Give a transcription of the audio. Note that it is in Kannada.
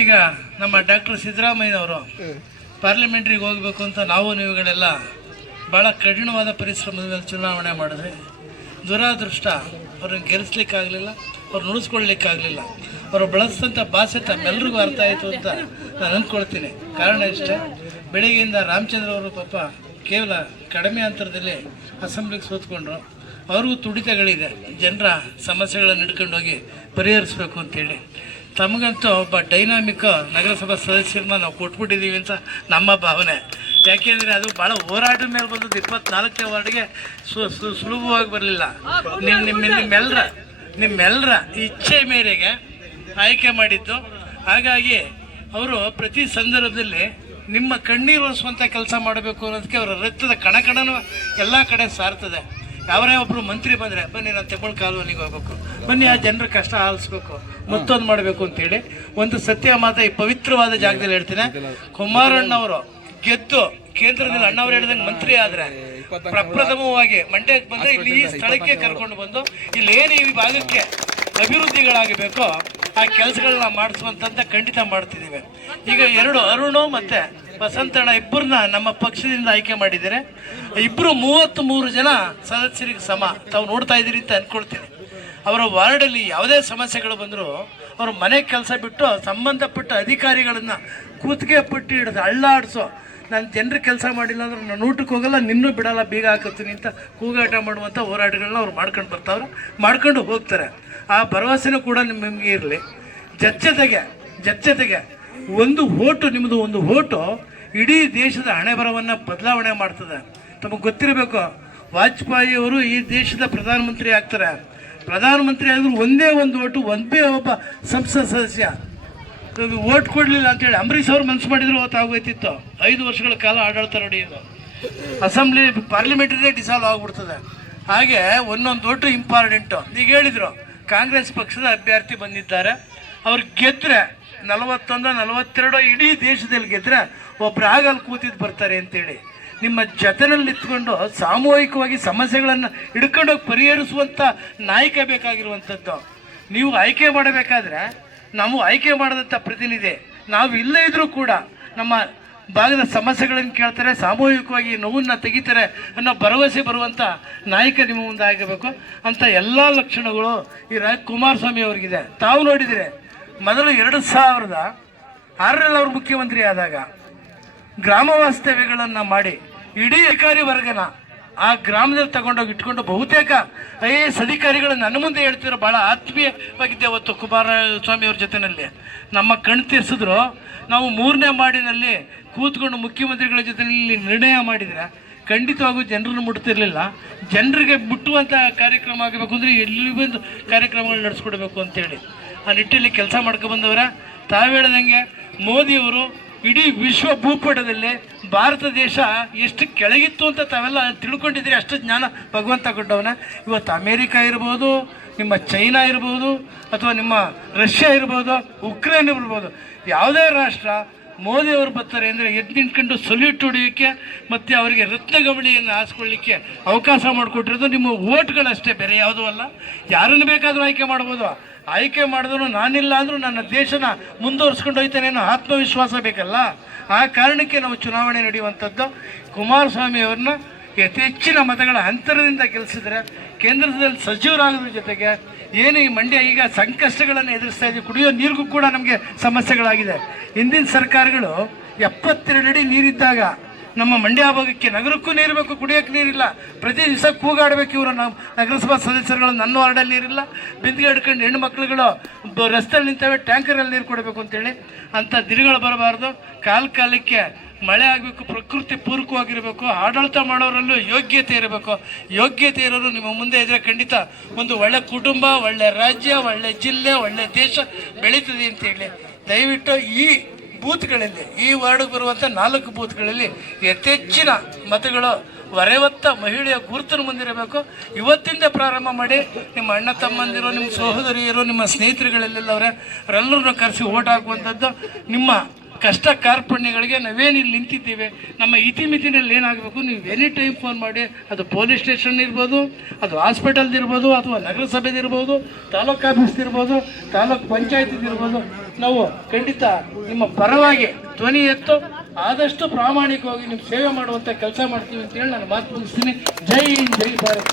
ಈಗ ನಮ್ಮ ಡಾಕ್ಟರ್ ಸಿದ್ದರಾಮಯ್ಯನವರು ಪಾರ್ಲಿಮೆಂಟ್ರಿಗೆ ಹೋಗಬೇಕು ಅಂತ ನಾವು ನೀವುಗಳೆಲ್ಲ ಭಾಳ ಕಠಿಣವಾದ ಪರಿಶ್ರಮದ ಮೇಲೆ ಚುನಾವಣೆ ಮಾಡಿದ್ರೆ ದುರಾದೃಷ್ಟ. ಅವ್ರನ್ನ ಗೆಲ್ಲಿಸ್ಲಿಕ್ಕಾಗಲಿಲ್ಲ ಅವ್ರು ನುಡಿಸ್ಕೊಳ್ಲಿಕ್ಕಾಗಲಿಲ್ಲ ಅವರು ಬಳಸಿದಂಥ ಭಾಷೆ ತಮ್ಮೆಲ್ರಿಗೂ ಅರ್ಥ ಆಯಿತು ಅಂತ ನಾನು ಅಂದ್ಕೊಳ್ತೀನಿ ಕಾರಣ ಇಷ್ಟೇ ಬೆಳಿಗ್ಗೆಯಿಂದ ರಾಮಚಂದ್ರ ಅವರು ಪಾಪ ಕೇವಲ ಕಡಿಮೆ ಅಂತರದಲ್ಲಿ ಅಸೆಂಬ್ಲಿಗೆ ಸೋತ್ಕೊಂಡ್ರು. ಅವ್ರಿಗೂ ತುಡಿತಗಳಿದೆ. ಜನರ ಸಮಸ್ಯೆಗಳನ್ನು ಹಿಡ್ಕೊಂಡೋಗಿ ಪರಿಹರಿಸಬೇಕು ಅಂತೇಳಿ. ತಮಗಂತೂ ಒಬ್ಬ ಡೈನಾಮಿಕ್ ನಗರಸಭಾ ಸದಸ್ಯರನ್ನ ನಾವು ಕೊಟ್ಬಿಟ್ಟಿದ್ದೀವಿ ಅಂತ ನಮ್ಮ ಭಾವನೆ. ಯಾಕೆಂದರೆ ಅದು ಭಾಳ ಹೋರಾಟದ ಮೇಲೆ ಬಂದದ್ದು ಇಪ್ಪತ್ನಾಲ್ಕನೇ ವಾರ್ಡ್ಗೆ ಸುಲಭವಾಗಿ ಬರಲಿಲ್ಲ. ನಿಮ್ಮ ನಿಮ್ಮ ನಿಮ್ಮೆಲ್ಲರ ನಿಮ್ಮೆಲ್ಲರ ಇಚ್ಛೆ ಮೇರೆಗೆ ಆಯ್ಕೆ ಮಾಡಿದ್ದು. ಹಾಗಾಗಿ ಅವರು ಪ್ರತಿ ಸಂದರ್ಭದಲ್ಲಿ ನಿಮ್ಮ ಕಣ್ಣೀರು ಒರೆಸುವಂಥ ಕೆಲಸ ಮಾಡಬೇಕು ಅನ್ನೋದಕ್ಕೆ ಅವರ ರಕ್ತದ ಕಣಕಣನೂ ಎಲ್ಲ ಕಡೆ ಸಾರ್ತದೆ. ಯಾವರೇ ಒಬ್ರು ಮಂತ್ರಿ ಬಂದರೆ, ಬನ್ನಿ ನಾನು ತೆಮ್ಮಳ ಕಾಲೋನಿಗೆ ಹೋಗ್ಬೇಕು. ಬನ್ನಿ ಆ ಜನರ ಕಷ್ಟ ಆಲಿಸ್ಬೇಕು. ಮತ್ತೊಂದು ಮಾಡಬೇಕು ಅಂತೇಳಿ ಒಂದು ಸತ್ಯ ಮಾತ ಈ ಪವಿತ್ರವಾದ ಜಾಗದಲ್ಲಿ ಹೇಳ್ತೀನಿ. ಕುಮಾರಣ್ಣವರು ಗೆದ್ದು ಕೇಂದ್ರದಲ್ಲಿ ಅಣ್ಣವ್ರು ಹೇಳಿದಂಗೆ ಮಂತ್ರಿ ಆದ್ರೆ ಪ್ರಪ್ರಥಮವಾಗಿ ಮಂಡ್ಯಕ್ಕೆ ಬಂದ್ರೆ ಇಲ್ಲಿ ಈ ಸ್ಥಳಕ್ಕೆ ಕರ್ಕೊಂಡು ಬಂದು ಇಲ್ಲಿ ಏನು ಈ ಭಾಗಕ್ಕೆ ಅಭಿವೃದ್ಧಿಗಳಾಗಬೇಕೋ ಆ ಕೆಲಸಗಳನ್ನ ಮಾಡಿಸುವಂತಂತ ಖಂಡಿತ ಮಾಡ್ತಿದ್ದೀವಿ. ಈಗ ಎರಡು ಅರುಣು ಮತ್ತೆ ವಸಂತಣ್ಣ ಇಬ್ಬರನ್ನ ನಮ್ಮ ಪಕ್ಷದಿಂದ ಆಯ್ಕೆ ಮಾಡಿದ್ದಾರೆ. ಇಬ್ಬರು ಮೂವತ್ತ್ ಮೂರು ಜನ ಸದಸ್ಯರಿಗೆ ಸಮ. ತಾವು ನೋಡ್ತಾ ಇದ್ದೀರಿ ಅಂತ ಅನ್ಕೊಳ್ತೀನಿ. ಅವರ ವಾರ್ಡಲ್ಲಿ ಯಾವುದೇ ಸಮಸ್ಯೆಗಳು ಬಂದರೂ ಅವರು ಮನೆ ಕೆಲಸ ಬಿಟ್ಟು ಸಂಬಂಧಪಟ್ಟ ಅಧಿಕಾರಿಗಳನ್ನ ಕೂತ್ಗೆ ಪಟ್ಟಿ ಹಿಡಿದು ಅಳ್ಳಾಡಿಸೋ. ನಾನು ಜನರು ಕೆಲಸ ಮಾಡಿಲ್ಲ ಅಂದ್ರೆ ನಾನು ಊಟಕ್ಕೆ ಹೋಗಲ್ಲ, ನಿನ್ನೂ ಬಿಡಲ್ಲ, ಬೀಗ ಹಾಕತ್ತೀನಿ ಅಂತ ಕೂಗಾಟ ಮಾಡುವಂಥ ಹೋರಾಟಗಳನ್ನ ಅವ್ರು ಮಾಡ್ಕೊಂಡು ಬರ್ತಾವ್ರೆ, ಮಾಡ್ಕೊಂಡು ಹೋಗ್ತಾರೆ. ಆ ಭರವಸೆನೂ ಕೂಡ ನಿಮಗೆ ಇರಲಿ. ಜಚ್ಚತೆಗೆ ಜಚ್ಚತೆಗೆ ಒಂದು ಓಟು ನಿಮ್ಮದು ಒಂದು ಓಟು ಇಡೀ ದೇಶದ ಹಣೆ ಬರವನ್ನು ಬದಲಾವಣೆ ಮಾಡ್ತದೆ. ತಮಗೆ ಗೊತ್ತಿರಬೇಕು ವಾಜಪೇಯಿ ಅವರು ಈ ದೇಶದ ಪ್ರಧಾನಮಂತ್ರಿ ಆಗ್ತಾರೆ. ಪ್ರಧಾನಮಂತ್ರಿ ಆದರೂ ಒಂದೇ ಒಂದು ಓಟು, ಒಂದೇ ಒಬ್ಬ ಸಂಸತ್ ಸದಸ್ಯ. ಓಟ್ ಕೊಡಲಿಲ್ಲ ಅಂತೇಳಿ ಅಂಬರೀಷ್ ಅವ್ರು ಮನಸ್ಸು ಮಾಡಿದ್ರು, ಅವತ್ತು ಆಗೋಯ್ತಿತ್ತು. ಐದು ವರ್ಷಗಳ ಕಾಲ ಆಡಳಿತ ನಡೆಯೋದು ಅಸೆಂಬ್ಲಿ ಪಾರ್ಲಿಮೆಂಟ್ರೇ ಡಿಸಾಲ್ವ್ ಆಗ್ಬಿಡ್ತದೆ. ಹಾಗೆ ಒಂದೊಂದು ಓಟು ಇಂಪಾರ್ಟೆಂಟು. ಈಗ ಹೇಳಿದರು, ಕಾಂಗ್ರೆಸ್ ಪಕ್ಷದ ಅಭ್ಯರ್ಥಿ ಬಂದಿದ್ದಾರೆ. ಅವ್ರು ಗೆದ್ದರೆ ನಲವತ್ತೊಂದು, ನಲವತ್ತೆರಡೋ ಇಡೀ ದೇಶದಲ್ಲಿ ಗೆದ್ರೆ ಒಬ್ರು ಆಗಲ್ಲಿ ಕೂತಿದ್ದು ಬರ್ತಾರೆ ಅಂತೇಳಿ. ನಿಮ್ಮ ಜೊತೆನಲ್ಲಿ ನಿಂತ್ಕೊಂಡು ಸಾಮೂಹಿಕವಾಗಿ ಸಮಸ್ಯೆಗಳನ್ನು ಹಿಡ್ಕೊಂಡೋಗಿ ಪರಿಹರಿಸುವಂಥ ನಾಯಕ ಬೇಕಾಗಿರುವಂಥದ್ದು ನೀವು ಆಯ್ಕೆ ಮಾಡಬೇಕಾದ್ರೆ ನಾವು ಆಯ್ಕೆ ಮಾಡಿದಂಥ ಪ್ರತಿನಿಧಿ. ನಾವು ಇಲ್ಲೇ ಇದ್ದರೂ ಕೂಡ ನಮ್ಮ ಭಾಗದ ಸಮಸ್ಯೆಗಳನ್ನು ಕೇಳ್ತಾರೆ, ಸಾಮೂಹಿಕವಾಗಿ ನೋವನ್ನ ತೆಗಿತಾರೆ ಅನ್ನೋ ಭರವಸೆ ಬರುವಂಥ ನಾಯಕ ನಿಮ್ಮ ಮುಂದೆ ಆಗಬೇಕು ಅಂತ ಎಲ್ಲ ಲಕ್ಷಣಗಳು ಈ ರಾಜ್ ಕುಮಾರಸ್ವಾಮಿ ಅವ್ರಿಗಿದೆ. ತಾವು ನೋಡಿದರೆ ಮೊದಲು ಎರಡು ಸಾವಿರದ ಆರರಲ್ಲಿ ಅವರು ಮುಖ್ಯಮಂತ್ರಿ ಆದಾಗ ಗ್ರಾಮ ವಾಸ್ತವ್ಯಗಳನ್ನು ಮಾಡಿ ಇಡೀ ಅಧಿಕಾರಿ ವರ್ಗನ ಆ ಗ್ರಾಮದಲ್ಲಿ ತಗೊಂಡೋಗಿ ಇಟ್ಕೊಂಡು ಬಹುತೇಕ ಐ ಎ ಎಸ್ ಅಧಿಕಾರಿಗಳು ನನ್ನ ಮುಂದೆ ಹೇಳ್ತಿರೋ ಭಾಳ ಆತ್ಮೀಯವಾಗಿದ್ದೆ ಅವತ್ತು ಕುಮಾರಸ್ವಾಮಿ ಅವ್ರ ಜೊತೆಯಲ್ಲಿ ನಮ್ಮ ಕಣ್ ತೀರಿಸಿದ್ರು, ನಾವು ಮೂರನೇ ಮಾಡಿನಲ್ಲಿ ಕೂತ್ಕೊಂಡು ಮುಖ್ಯಮಂತ್ರಿಗಳ ಜೊತೆಯಲ್ಲಿ ನಿರ್ಣಯ ಮಾಡಿದರೆ ಖಂಡಿತವಾಗೂ ಜನರನ್ನು ಮುಟ್ತಿರಲಿಲ್ಲ. ಜನರಿಗೆ ಮುಟ್ಟುವಂಥ ಕಾರ್ಯಕ್ರಮ ಆಗಬೇಕು ಅಂದರೆ ಎಲ್ಲಿ ಬಂದು ಕಾರ್ಯಕ್ರಮಗಳು ನಡೆಸ್ಕೊಡ್ಬೇಕು ಅಂತೇಳಿ. ಆ ನಿಟ್ಟಿನಲ್ಲಿ ಕೆಲಸ ಮಾಡ್ಕೊಬಂದವರ ತಾವು ಹೇಳ್ದಂಗೆ ಮೋದಿಯವರು ಇಡೀ ವಿಶ್ವ ಭೂಪಟದಲ್ಲಿ ಭಾರತ ದೇಶ ಎಷ್ಟು ಕೆಳಗಿತ್ತು ಅಂತ ತಾವೆಲ್ಲ ತಿಳ್ಕೊಂಡಿದ್ರೆ ಅಷ್ಟು ಜ್ಞಾನ ಭಗವಂತ ಕೊಟ್ಟವನ. ಇವತ್ತು ಅಮೇರಿಕ ಇರ್ಬೋದು, ನಿಮ್ಮ ಚೈನಾ ಇರ್ಬೋದು, ಅಥವಾ ನಿಮ್ಮ ರಷ್ಯಾ ಇರ್ಬೋದು, ಉಕ್ರೇನ್ ಇರ್ಬೋದು, ಯಾವುದೇ ರಾಷ್ಟ್ರ ಮೋದಿಯವರು ಬರ್ತಾರೆ ಅಂದರೆ ಎದ್ದು ನಿಂತ್ಕೊಂಡು ಸೊಲ್ಯೂಟ್ ಹೊಡಿಯೋಕ್ಕೆ ಮತ್ತು ಅವರಿಗೆ ರತ್ನಗಮಣಿಯನ್ನು ಹಾಸ್ಕೊಳ್ಳಿಕ್ಕೆ ಅವಕಾಶ ಮಾಡಿಕೊಟ್ಟಿರೋದು ನಿಮ್ಮ ಓಟ್ಗಳಷ್ಟೇ, ಬೇರೆ ಯಾವುದೂ ಅಲ್ಲ. ಯಾರನ್ನು ಬೇಕಾದರೂ ಆಯ್ಕೆ ಮಾಡ್ಬೋದು. ಆಯ್ಕೆ ಮಾಡಿದ್ರು ನಾನಿಲ್ಲ ಅಂದರೂ ನನ್ನ ದೇಶನ ಮುಂದುವರ್ಸ್ಕೊಂಡು ಹೋಗ್ತಾನೆ ಅನ್ನೋ ಆತ್ಮವಿಶ್ವಾಸ ಬೇಕಲ್ಲ? ಆ ಕಾರಣಕ್ಕೆ ನಾವು ಚುನಾವಣೆ ನಡೆಯುವಂಥದ್ದು. ಕುಮಾರಸ್ವಾಮಿ ಅವ್ರನ್ನ ಯಥೇಚ್ಚಿನ ಮತಗಳ ಅಂತರದಿಂದ ಗೆಲ್ಲಿಸಿದ್ರೆ ಕೇಂದ್ರದಲ್ಲಿ ಸಚಿವರಾಗೋದ್ರ ಜೊತೆಗೆ ಏನು ಈ ಮಂಡ್ಯ ಈಗ ಸಂಕಷ್ಟಗಳನ್ನು ಎದುರಿಸ್ತಾ ಇದೆ, ಕುಡಿಯೋ ನೀರಿಗೂ ಕೂಡ ನಮಗೆ ಸಮಸ್ಯೆಗಳಾಗಿದೆ. ಹಿಂದಿನ ಸರ್ಕಾರಗಳು ಎಪ್ಪತ್ತೆರಡು ಅಡಿ ನೀರಿದ್ದಾಗ ನಮ್ಮ ಮಂಡ್ಯ ಭಾಗಕ್ಕೆ ನಗರಕ್ಕೂ ನೀರು ಬೇಕು, ಕುಡಿಯೋಕ್ಕೆ ನೀರಿಲ್ಲ. ಪ್ರತಿ ದಿವಸ ಕೂಗಾಡಬೇಕು ಇವರು ನಮ್ಮ ನಗರಸಭಾ ಸದಸ್ಯರುಗಳು. ನನ್ನ ವಾರ್ಡಲ್ಲಿ ನೀರಿಲ್ಲ. ಬಿಂದಿಗೆ ಹಿಡ್ಕೊಂಡು ಹೆಣ್ಣು ಮಕ್ಕಳುಗಳು ರಸ್ತೆಯಲ್ಲಿ ನಿಂತವೆ, ಟ್ಯಾಂಕರಲ್ಲಿ ನೀರು ಕೊಡಬೇಕು ಅಂತೇಳಿ. ಅಂಥ ದಿನಗಳು ಬರಬಾರ್ದು. ಕಾಲ ಕಾಲಕ್ಕೆ ಮಳೆ ಆಗಬೇಕು, ಪ್ರಕೃತಿ ಪೂರಕವಾಗಿರಬೇಕು, ಆಡಳಿತ ಮಾಡೋರಲ್ಲೂ ಯೋಗ್ಯತೆ ಇರಬೇಕು. ಯೋಗ್ಯತೆ ಇರೋರು ನಿಮ್ಮ ಮುಂದೆ ಇದ್ರೆ ಖಂಡಿತ ಒಂದು ಒಳ್ಳೆ ಕುಟುಂಬ, ಒಳ್ಳೆ ರಾಜ್ಯ, ಒಳ್ಳೆ ಜಿಲ್ಲೆ, ಒಳ್ಳೆ ದೇಶ ಬೆಳೀತದೆ ಅಂತೇಳಿ ದಯವಿಟ್ಟು ಈ ಬೂತ್ಗಳಲ್ಲಿ, ಈ ವಾರ್ಡ್ಗೆ ಬರುವಂಥ ನಾಲ್ಕು ಬೂತ್ಗಳಲ್ಲಿ ಯಥೇಚ್ಛಿನ ಮತಗಳು ವರೆವತ್ತ ಮಹಿಳೆಯ ಗುರುತನ್ನು ಮುಂದಿರಬೇಕು. ಇವತ್ತಿಂದ ಪ್ರಾರಂಭ ಮಾಡಿ ನಿಮ್ಮ ಅಣ್ಣ ತಮ್ಮಂದಿರು, ನಿಮ್ಮ ಸಹೋದರಿಯರು, ನಿಮ್ಮ ಸ್ನೇಹಿತರುಗಳಲ್ಲೆಲ್ಲವರೇ ಅವರೆಲ್ಲರನ್ನು ಕರೆಸಿ ಓಟ್ ಹಾಕುವಂಥದ್ದು ನಿಮ್ಮ ಕಷ್ಟ ಕಾರ್ಪಣ್ಯಗಳಿಗೆ ನಾವೇನು ಇಲ್ಲಿ ನಿಂತಿದ್ದೇವೆ? ನಮ್ಮ ಇತಿಮಿತಿನಲ್ಲಿ ಏನಾಗಬೇಕು? ನೀವು ಎನಿ ಟೈಮ್ ಫೋನ್ ಮಾಡಿ, ಅದು ಪೊಲೀಸ್ ಸ್ಟೇಷನ್ ಇರ್ಬೋದು, ಅದು ಹಾಸ್ಪಿಟಲ್ದಿರ್ಬೋದು ಅಥವಾ ನಗರಸಭೆದಿರ್ಬೋದು ತಾಲೂಕು ಆಫೀಸ್ ಇರ್ಬೋದು ಪಂಚಾಯತ್ದಿರ್ಬೋದು ಪಂಚಾಯತ್ ನಾವು ಖಂಡಿತ ನಿಮ್ಮ ಪರವಾಗಿ ಧ್ವನಿ ಎತ್ತು, ಆದಷ್ಟು ಪ್ರಾಮಾಣಿಕವಾಗಿ ನಿಮ್ಮ ಸೇವೆ ಮಾಡುವಂಥ ಕೆಲಸ ಮಾಡ್ತೀವಿ ಅಂತೇಳಿ ನಾನು ಮಾತು ಮುಗಿಸ್ತೀನಿ. ಜೈ ಹಿಂದ್, ಜೈ ಭಾರತ್